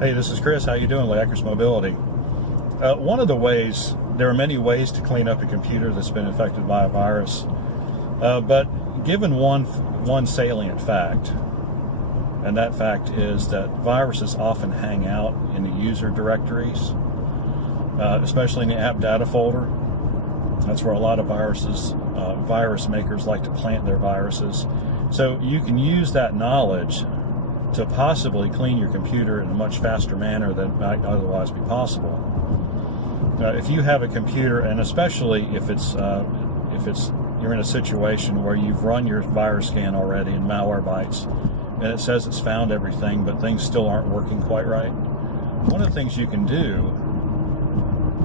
Hey, this is Chris. How you doing, Acris Mobility? One of the ways, there are many ways to clean up a computer that's been infected by a virus, but given one salient fact, and that fact is that viruses often hang out in the user directories, especially in the app data folder. That's where a lot of virus makers like to plant their viruses. So you can use that knowledge to possibly clean your computer in a much faster manner than might otherwise be possible. If you have a computer, and especially if you're in a situation where you've run your virus scan already in Malwarebytes, and it says it's found everything, but things still aren't working quite right, one of the things you can do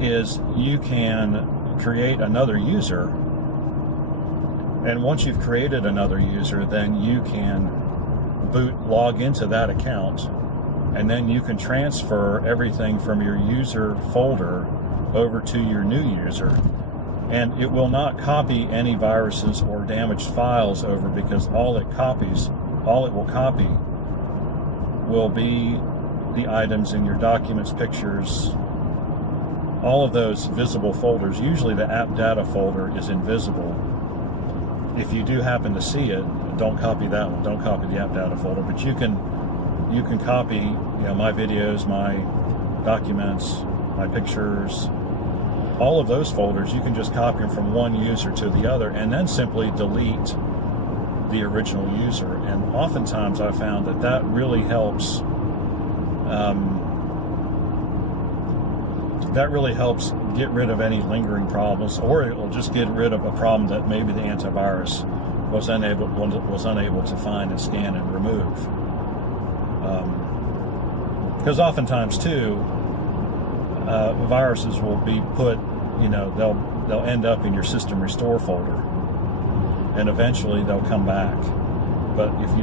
is you can create another user, and once you've created another user, then you can log into that account, and then you can transfer everything from your user folder over to your new user, and it will not copy any viruses or damaged files over, because all it will copy will be the items in your documents, pictures, all of those visible folders. Usually the app data folder is invisible. If you do happen to see it, don't copy that one. Don't copy the app data folder, but you can copy, my videos, my documents, my pictures, all of those folders. You can just copy them from one user to the other, and then simply delete the original user. And oftentimes I found that really helps. That really helps get rid of any lingering problems, or it will just get rid of a problem that maybe the antivirus was unable to find and scan and remove. Because oftentimes too, viruses will be put, they'll end up in your system restore folder, and eventually they'll come back. But if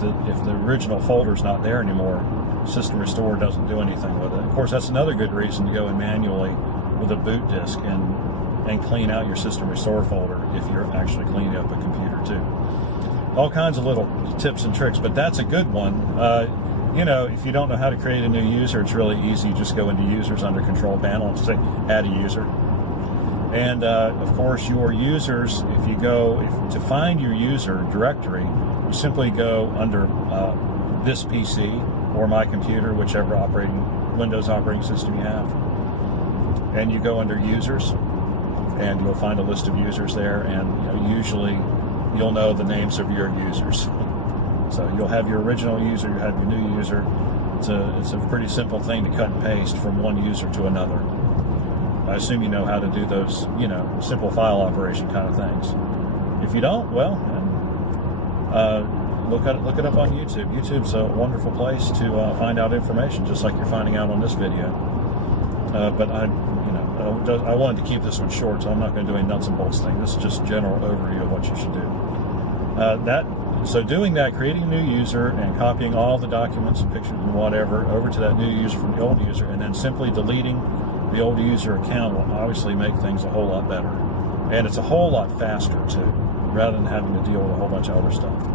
the original folder's not there anymore, system restore doesn't do anything with it. Of course, that's another good reason to go in manually with a boot disk and clean out your system restore folder if you're actually cleaning up a computer too. All kinds of little tips and tricks, but that's a good one. If you don't know how to create a new user, it's really easy. Just go into users under control panel and say add a user. And of course, your users, to find your user directory, you simply go under this PC or my computer, whichever Windows operating system you have, and you go under users, and you'll find a list of users there, and usually you'll know the names of your users. So you'll have your original user, you have your new user. It's a pretty simple thing to cut and paste from one user to another. I assume you know how to do those, simple file operation kind of things. If you don't, well, look it up on YouTube. YouTube's a wonderful place to find out information, just like you're finding out on this video. But I wanted to keep this one short, so I'm not going to do any nuts and bolts thing. This is just a general overview of what you should do. So doing that, creating a new user and copying all the documents and pictures and whatever over to that new user from the old user, and then simply deleting the old user account will obviously make things a whole lot better. And it's a whole lot faster too, rather than having to deal with a whole bunch of other stuff.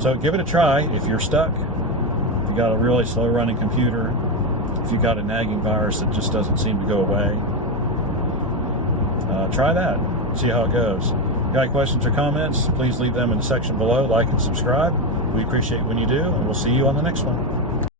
So give it a try if you're stuck, if you got a really slow running computer, if you got a nagging virus that just doesn't seem to go away. Try that, see how it goes. If you got questions or comments, please leave them in the section below. Like and subscribe. We appreciate when you do, and we'll see you on the next one.